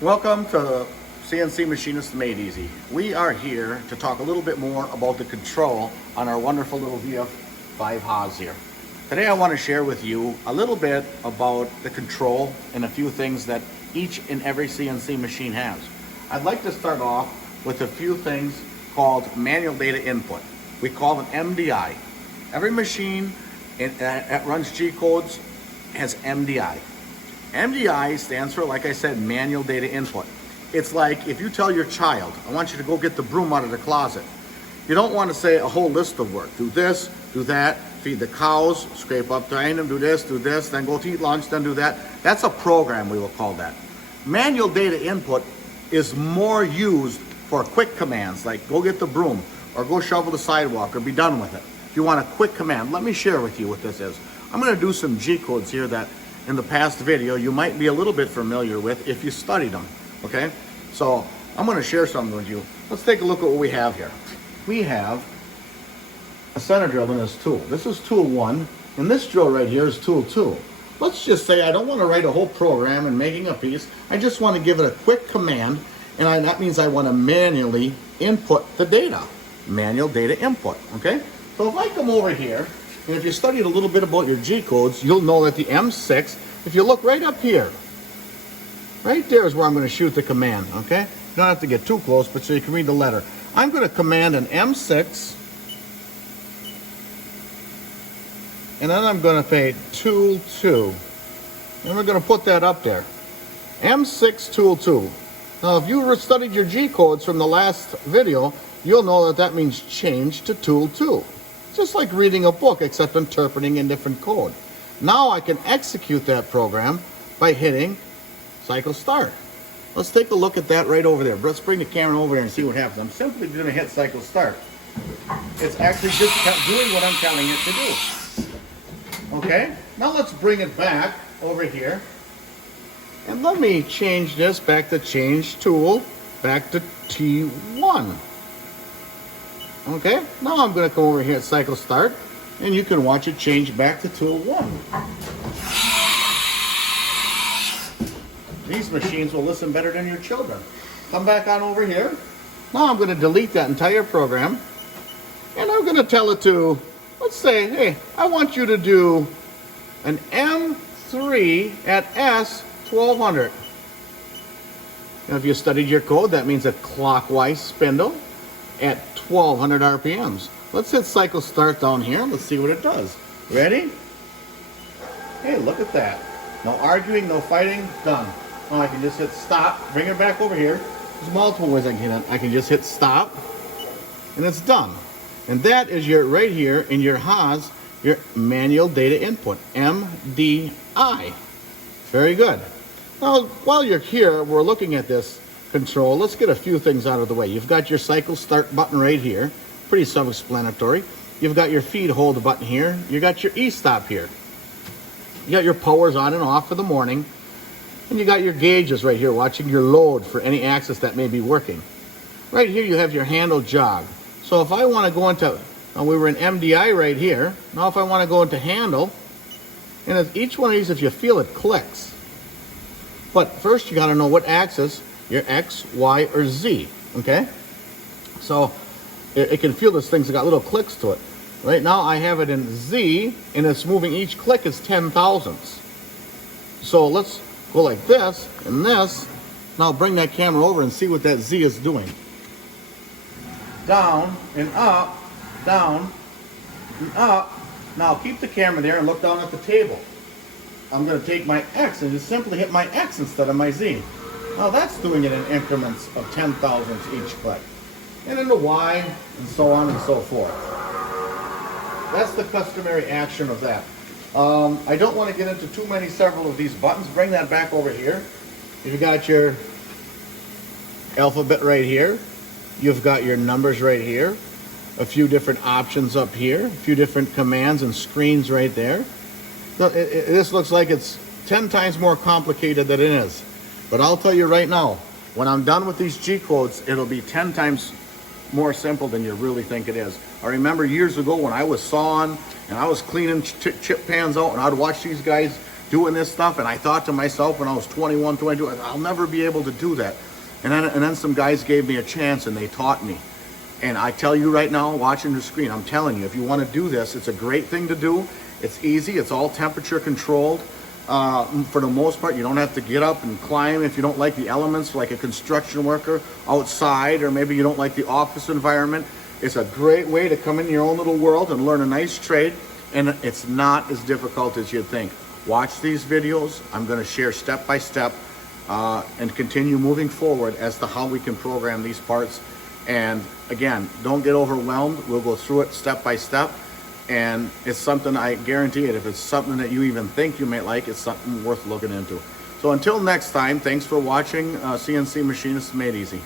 Welcome to CNC Machinist Made Easy. We are here to talk a little bit more about the control on our wonderful little VF5 Haas here. Today I want to share with you a little bit about the control and a few things that each and every CNC machine has. I'd like to start off with a few things called manual data input. We call them MDI. Every machine that runs G-codes has MDI. MDI stands for, like I said, manual data input. It's like if you tell your child, I want you to go get the broom out of the closet. You don't want to say a whole list of work. Do this, do that, feed the cows, scrape up behind them, do this, then go to eat lunch, then do that. That's a program, we will call that. Manual data input is more used for quick commands, like go get the broom, or go shovel the sidewalk, or be done with it. If you want a quick command, let me share with you what this is. I'm going to do some G-codes here that in the past video you might be a little bit familiar with if you studied them, okay? So I'm going to share something with you. Let's take a look at what we have here. We have a center drill in this tool. This is tool 1, and this drill right here is tool 2. Let's just say I don't want to write a whole program and making a piece. I just want to give it a quick command, and that means I want to manually input the data. Manual data input, okay? So if I come over here, and if you studied a little bit about your G-codes, you'll know that the M6, if you look right up here, right there is where I'm going to shoot the command, okay? You don't have to get too close, but so you can read the letter. I'm going to command an M6, and then I'm going to say tool 2. And we're going to put that up there. M6 tool 2. Now, if you studied your G-codes from the last video, you'll know that that means change to tool 2. Just like reading a book, except interpreting in different code. Now I can execute that program by hitting cycle start. Let's take a look at that right over there. Let's bring the camera over there and see what happens. I'm simply going to hit cycle start. It's actually just doing what I'm telling it to do. Okay, now let's bring it back over here. And let me change this back to change tool, back to T1. Okay, now I'm going to come over here at cycle start, and you can watch it change back to tool 1. These machines will listen better than your children. Come back on over here. Now I'm going to delete that entire program, and I'm going to tell it to, let's say, hey, I want you to do an M3 at S1200. Now if you studied your code, that means a clockwise spindle at 1200 RPMs. Let's hit cycle start down here. Let's see what it does. Ready? Hey, look at that. No arguing, no fighting, done. Now I can just hit stop, bring it back over here. There's multiple ways I can hit it. I can just hit stop, and it's done. And that is your, right here in your Haas, your manual data input, MDI. Very good. Now, while you're here, we're looking at this control. Let's get a few things out of the way. You've got your cycle start button right here. Pretty self-explanatory. You've got your feed hold button here. You got your e-stop here. You got your powers on and off for the morning. And you got your gauges right here, watching your load for any axis that may be working. Right here you have your handle jog. So if I want to go into, we were in MDI right here. Now if I want to go into handle, and as each one of these, if you feel it, clicks. But first you got to know what axis, your X, Y, or Z, okay? So it can feel this thing's got little clicks to it. Right now I have it in Z, and it's moving, each click is 10 thousandths. So let's go like this and this. Now bring that camera over and see what that Z is doing. Down and up, down and up. Now keep the camera there and look down at the table. I'm going to take my X and just simply hit my X instead of my Z. Now that's doing it in increments of 10 thousandths each click. And then the Y, and so on and so forth. That's the customary action of that. I don't want to get into several of these buttons. Bring that back over here. You've got your alphabet right here. You've got your numbers right here. A few different options up here. A few different commands and screens right there. So this looks like it's 10 times more complicated than it is. But I'll tell you right now, when I'm done with these G-codes, it'll be 10 times more simple than you really think it is. I remember years ago when I was sawing and I was cleaning chip pans out, and I'd watch these guys doing this stuff, and I thought to myself when I was 21, 22, I'll never be able to do that. And then some guys gave me a chance and they taught me. And I tell you right now, watching the screen, I'm telling you, if you want to do this, it's a great thing to do. It's easy. It's all temperature controlled. For the most part, you don't have to get up and climb if you don't like the elements, like a construction worker outside, or maybe you don't like the office environment. It's a great way to come in your own little world and learn a nice trade, and it's not as difficult as you'd think. Watch these videos. I'm going to share step by step and continue moving forward as to how we can program these parts. And again, don't get overwhelmed. We'll go through it step by step. And it's something, I guarantee it, if it's something that you even think you might like, it's something worth looking into. So until next time, thanks for watching CNC Machinists Made Easy.